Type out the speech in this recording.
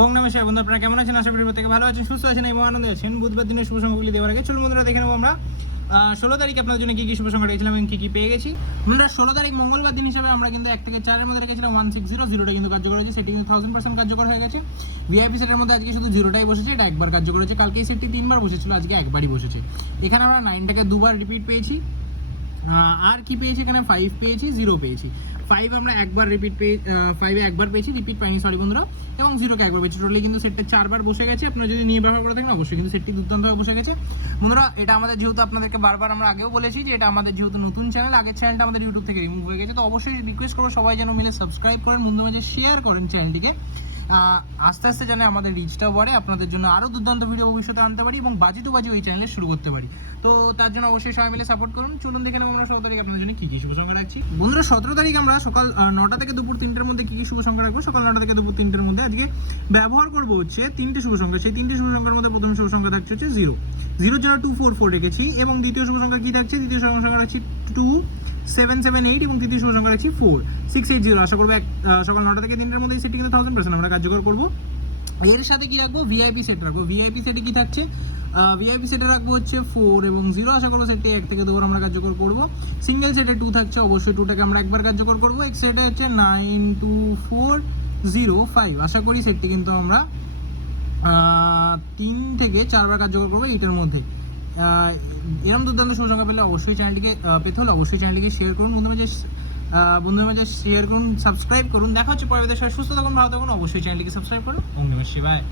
ওম নমঃ শিবায়। বন্ধু আপনারা কেমন আছেন? আশা করি প্রত্যেকে ভালো আছেন, সুস্থ আছেন এবং আনন্দে আছেন। বুধবার দিনের শুভ সংখ্যাগুলি দেওয়ার আগে চলুন বন্ধুরা দেখে নেবো আমরা 16 তারিখ আপনাদের জন্য কি কি শুভ সংখ্যা রেখেছিলাম এবং কি কি পেয়ে গেছি। বন্ধুরা 16 তারিখ মঙ্গলবার দিন হিসাবে আমরা কিন্তু 1 থেকে 4 এর মধ্যে রেখেছিলাম 160, জিরোটা কিন্তু কার্যকর হয়েছে, সেটি কিন্তু 1000% কার্যকর হয়ে গেছে। ভিআইপি সেটের মধ্যে আজকে শুধু জিরোটাই বসেছে, এটা একবার কার্যকর হয়েছে। কালকে এই সেটটি 3বার বসেছিল, আজকে একবারই বসেছে। এখানে আমরা 9টাকে দুবার রিপিট পেয়েছি। আর কি পেয়েছি এখানে? 5 পেয়েছি, 0 পেয়েছি। 5 আমরা একবার রিপিট পেয়ে 5 এ একবার পেয়েছি, রিপিট পাইনি সরি বন্ধুরা, এবং 0কে একবার পেয়েছি। টোটালি কিন্তু সেটটা 4বার বসে গেছে। আপনারা যদি নিয়ে ব্যবহার করে থাকেন অবশ্যই কিন্তু সেটটি দুর্দান্তভাবে বসে গেছে বন্ধুরা। এটা আমাদের যেহেতু আপনাদেরকে বারবার আমরা আগেও বলেছি যে এটা আমাদের যেহেতু নতুন চ্যানেল, আগের চ্যানেলটা আমাদের ইউটিউব থেকে রিমুভ হয়ে গেছে, তো অবশ্যই রিকোয়েস্ট করবো সবাই যেন মিলে সাবস্ক্রাইব করেন, বন্ধু মাঝে শেয়ার করেন চ্যানেলটিকে। আস্তে আস্তে যেন আমাদের রিচটাও বাড়ে, আপনাদের জন্য আরও দুর্দান্ত ভিডিও ভবিষ্যতে আনতে পারি এবং বাজি ওই চ্যানেলে শুরু করতে পারি। তো তার জন্য অবশ্যই সবাই মিলে সাপোর্ট করুন। চলুন দেখে নেবো আমরা 17 তারিখ আপনাদের জন্য কী কী শুভ সংখ্যা রাখছি। বন্ধুরা 17 তারিখ আমরা সকাল 9টা থেকে দুপুর 3টের মধ্যে কী কী শুভ সংখ্যা রাখবো। সকাল 9টা থেকে দুপুর 3টের মধ্যে আজকে ব্যবহার করবো হচ্ছে 3টে শুভ সংখ্যা। সেই 3টে শুভ সংখ্যার মধ্যে প্রথম শুভ সংখ্যা থাকছে হচ্ছে 0, 0 জন্য 244 রেখেছি, এবং দ্বিতীয় শুভ সংখ্যা কী থাকছে? দ্বিতীয় শুভ সংখ্যা রাখছি 2778, এবং তৃতীয় শুভ সংখ্যা রাখছি 4680। আশা করবো সকাল 9টা থেকে 3টের মধ্যে সেটি কিন্তু 1000% আমরা কার্যকর করবো। এর সাথে কি রাখবো? ভিআইপি সেট রাখবো। ভিআইপি সেটে কি থাকছে? ভিআইপি সেটে রাখবো হচ্ছে 4 এবং 0। আশা করবো সেটটি 1 থেকে 2বার আমরা কার্যকর করবো। সিঙ্গেল সেটে 2 থাকছে, অবশ্যই 2টাকে আমরা একবার কার্যকর করবো। এক্স সেটে হচ্ছে 92405। আশা করি সেটটি কিন্তু আমরা 3 থেকে 4বার কার্যকর করবো এইটার মধ্যে। এরকম দুর্দান্ত শুভ সংখ্যা পেলে অবশ্যই চ্যানেলটিকে পেতে হলে অবশ্যই চ্যানেলটিকে শেয়ার করুন, বন্ধুদের মাঝে শেয়ার করুন, সাবস্ক্রাইব করুন। দেখা হচ্ছে পরবর্তী সময়। সুস্থ থাকুন, ভালো থাকুন, অবশ্যই চ্যানেলটিকে সাবস্ক্রাইব করুন। ওম নমঃ শিবায়।